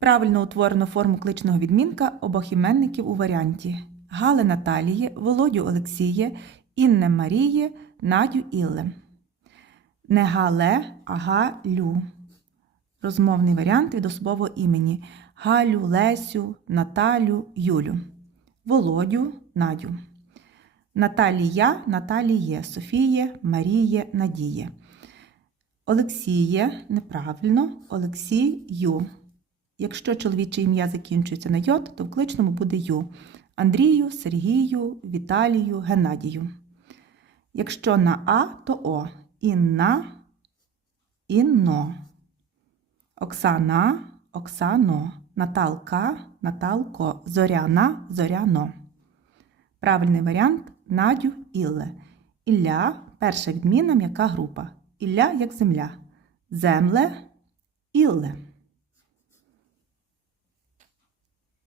Правильно утворено форму кличного відмінка обох іменників у варіанті Гали Наталії, Володю Олексіє, Інне Маріє, Надю Ілле. Не Гале, а Галю. Розмовний варіант від особового імені Галю, Лесю, Наталю, Юлю. Володю, Надю. Наталія, Наталіє, Софіє, Маріє, Надіє. Олексіє неправильно, Олексію. Якщо чоловіче ім'я закінчується на йод, то в кличному буде ю. Андрію, Сергію, Віталію, Геннадію. Якщо на А, то О. Інна, Інно. Оксана, Оксано. Наталка, Наталко. Зоряна, Зоряно. Правильний варіант Надю Ілле. Ілля перша відміна м'яка група. Ілля як земля. Земле Ілле.